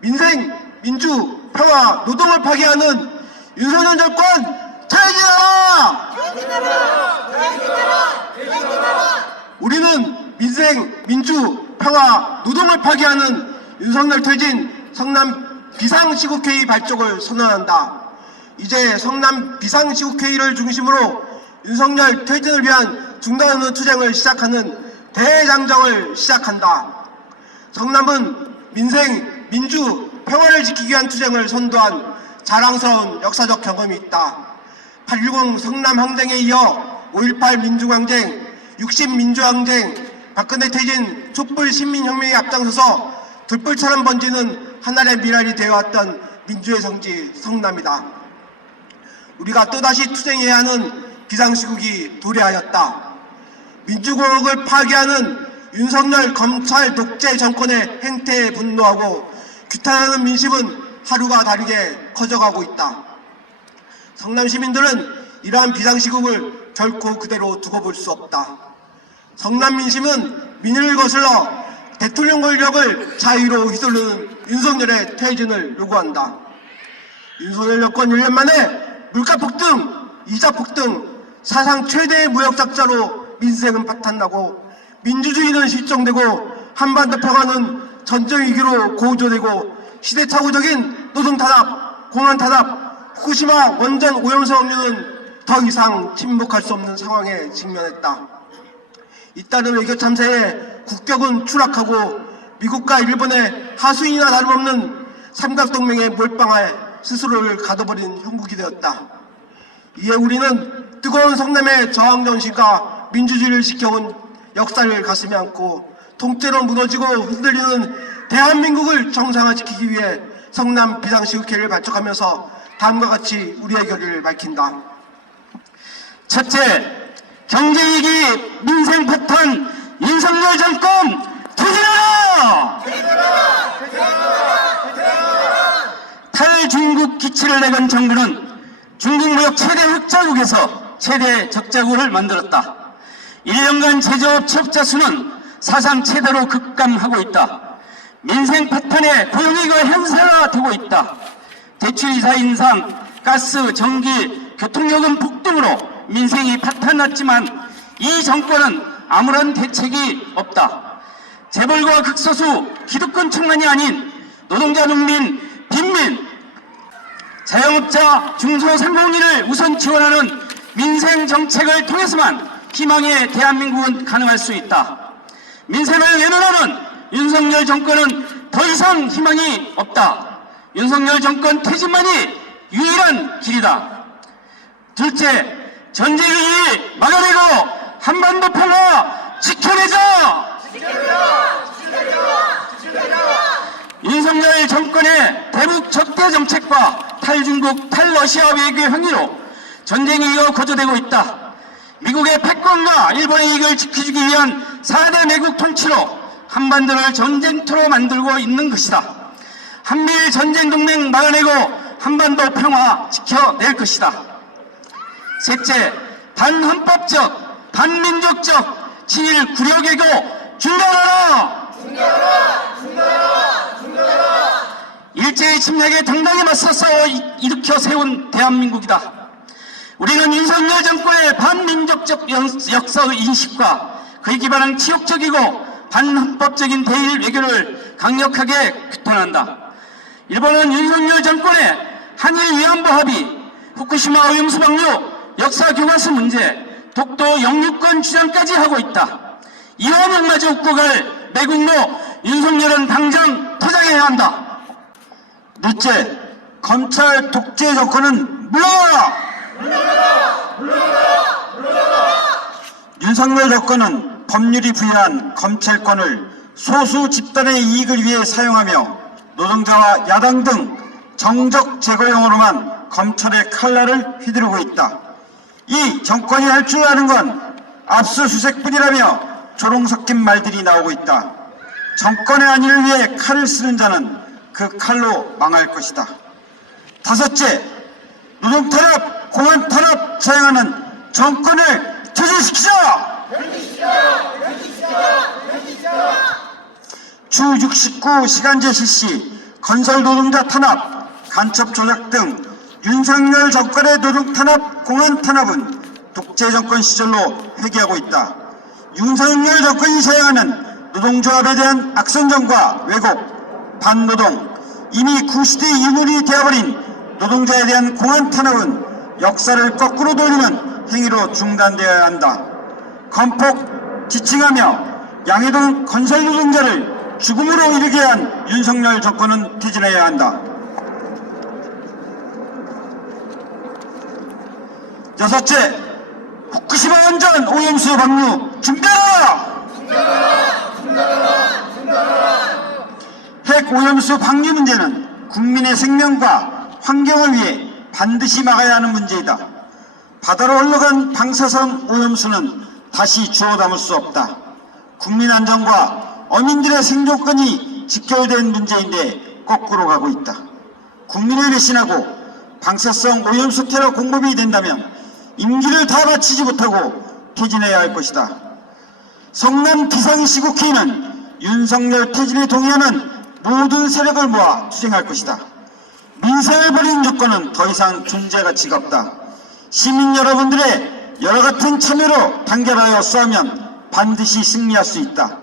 민생, 민주, 평화, 노동을 파괴하는 윤석열 정권 퇴진하라! 우리는 민생, 민주, 평화, 노동을 파괴하는 윤석열 퇴진 성남 비상시국회의 발족을 선언한다. 이제 성남 비상시국회의를 중심으로 윤석열 퇴진을 위한 중단 없는 투쟁을 시작하는 대장정을 시작한다. 성남은 민생, 민주, 평화를 지키기 위한 투쟁을 선도한 자랑스러운 역사적 경험이 있다. 8.10 성남항쟁에 이어 5.18 민주항쟁, 60 민주항쟁, 박근혜 퇴진, 촛불 신민혁명에 앞장서서 들불처럼 번지는 하나의 미랄이 되어왔던 민주의 성지 성남이다. 우리가 또다시 투쟁해야 하는 비상시국이 도래하였다. 민주공화국을 파괴하는 윤석열 검찰 독재 정권의 행태에 분노하고 규탄하는 민심은 하루가 다르게 커져가고 있다. 성남 시민들은 이러한 비상시국을 결코 그대로 두고 볼 수 없다. 성남 민심은 민의를 거슬러 대통령 권력을 자유로 휘두르는 윤석열의 퇴진을 요구한다. 윤석열 정권 1년 만에 물가 폭등, 이자 폭등, 사상 최대의 무역적자로 민생은 파탄나고 민주주의는 실종되고 한반도 평화는 전쟁 위기로 고조되고 시대착오적인 노동탄압, 공안탄압, 후쿠시마 원전 오염수 억류는 더 이상 침묵할 수 없는 상황에 직면했다. 잇따른 외교 참사에 국격은 추락하고 미국과 일본의 하수인이나 다름없는 삼각동맹에 몰빵해 스스로를 가둬버린 형국이 되었다. 이에 우리는 뜨거운 성남의 저항정신과 민주주의를 지켜온 역사를 가슴에 안고 통째로 무너지고 흔들리는 대한민국을 정상화시키기 위해 성남 비상시국회를 발족하면서 다음과 같이 우리의 결의를 밝힌다. 첫째, 경제위기 민생 파탄 윤석열 정권 퇴진하라! 탈중국 기치를 내건 정부는 중국 무역 최대 흑자국에서 최대 적자국을 만들었다. 1년간 제조업 취업자 수는 사상 최대로 급감하고 있다. 민생 파탄에 고용위기가 현실화되고 있다. 대출이자 인상, 가스, 전기, 교통요금 폭등으로 민생이 파탄났지만 이 정권은 아무런 대책이 없다. 재벌과 극소수, 기득권층만이 아닌 노동자, 농민, 빈민, 자영업자, 중소상공인을 우선 지원하는 민생 정책을 통해서만 희망의 대한민국은 가능할 수 있다. 민생을 외면하는 윤석열 정권은 더 이상 희망이 없다. 윤석열 정권 퇴진만이 유일한 길이다. 둘째, 전쟁이 막아내고 한반도 평화 지켜내자! 윤석열 정권의 대북 적대 정책과 탈중국, 탈러시아 외교 행위로 전쟁이 이어 거조되고 있다. 미국의 패권과 일본의 이익을 지켜주기 위한 4대 매국 통치로 한반도를 전쟁터로 만들고 있는 것이다. 한미일 전쟁 동맹 막아내고 한반도 평화 지켜낼 것이다. 셋째, 반헌법적, 반민족적 친일 구려개고 중단하라! 일제의 침략에 당당히 맞서 싸워 일으켜 세운 대한민국이다. 우리는 윤석열 정권의 반민족적 역사의 인식과 그에 기반한 치욕적이고 반헌법적인 대일 외교를 강력하게 규탄한다. 일본은 윤석열 정권의 한일 위안부 합의, 후쿠시마 오염수 방류, 역사 교과서 문제, 독도 영유권 주장까지 하고 있다. 이와 목마저 웃고 갈 매국노 윤석열은 당장 퇴장해야 한다. 넷째, 검찰 독재 정권은 물러나라! 윤석열 정권은 법률이 부여한 검찰권을 소수 집단의 이익을 위해 사용하며 노동자와 야당 등 정적 제거용으로만 검찰의 칼날을 휘두르고 있다. 이 정권이 할 줄 아는 건 압수수색뿐이라며 조롱 섞인 말들이 나오고 있다. 정권의 안위를 위해 칼을 쓰는 자는 그 칼로 망할 것이다. 다섯째, 노동탄압, 공안탄압 사용하는 정권을 퇴진시키자! 주 69 시간제 실시, 건설 노동자 탄압, 간첩 조작 등 윤석열 정권의 노동 탄압, 공안 탄압은 독재 정권 시절로 회귀하고 있다. 윤석열 정권이 사용하는 노동조합에 대한 악선전과 왜곡, 반노동, 이미 구시대의 유물이 되어버린 노동자에 대한 공안 탄압은 역사를 거꾸로 돌리는 행위로 중단되어야 한다. 건폭 지칭하며 양해동 건설 노동자를 죽음으로 이르게 한 윤석열 정권은 퇴진해야 한다. 여섯째, 후쿠시마 원전 오염수 방류 중단하라! 핵 오염수 방류 문제는 국민의 생명과 환경을 위해 반드시 막아야 하는 문제이다. 바다로 흘러간 방사선 오염수는 다시 주워 담을 수 없다. 국민 안전과 어민들의 생존권이 직결된 문제인데 거꾸로 가고 있다. 국민을 배신하고 방사성 오염수 테러 공범이 된다면 임기를 다 바치지 못하고 퇴진해야 할 것이다. 성남 비상시국회의는 윤석열 퇴진에 동의하는 모든 세력을 모아 투쟁할 것이다. 민생을 버리는 조건은 더 이상 존재 가치가 없다. 시민 여러분들의 여러 같은 참여로 단결하여 싸우면 반드시 승리할 수 있다.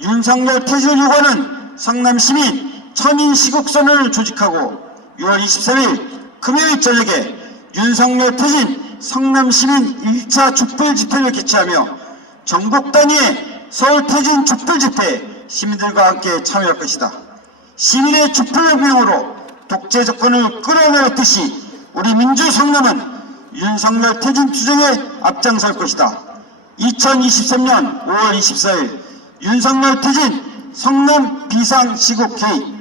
윤석열 퇴진을 요구하는 성남시민 천인시국선언을 조직하고 6월 23일 금요일 저녁에 윤석열 퇴진 성남시민 1차 촛불 집회를 개최하며 전국 단위의 서울 퇴진 촛불 집회에 시민들과 함께 참여할 것이다. 시민의 촛불혁명으로 독재 정권을 끌어내렸듯이 우리 민주 성남은 윤석열 퇴진 투쟁에 앞장설 것이다. 2023년 5월 24일 윤석열 퇴진 성남 비상시국회의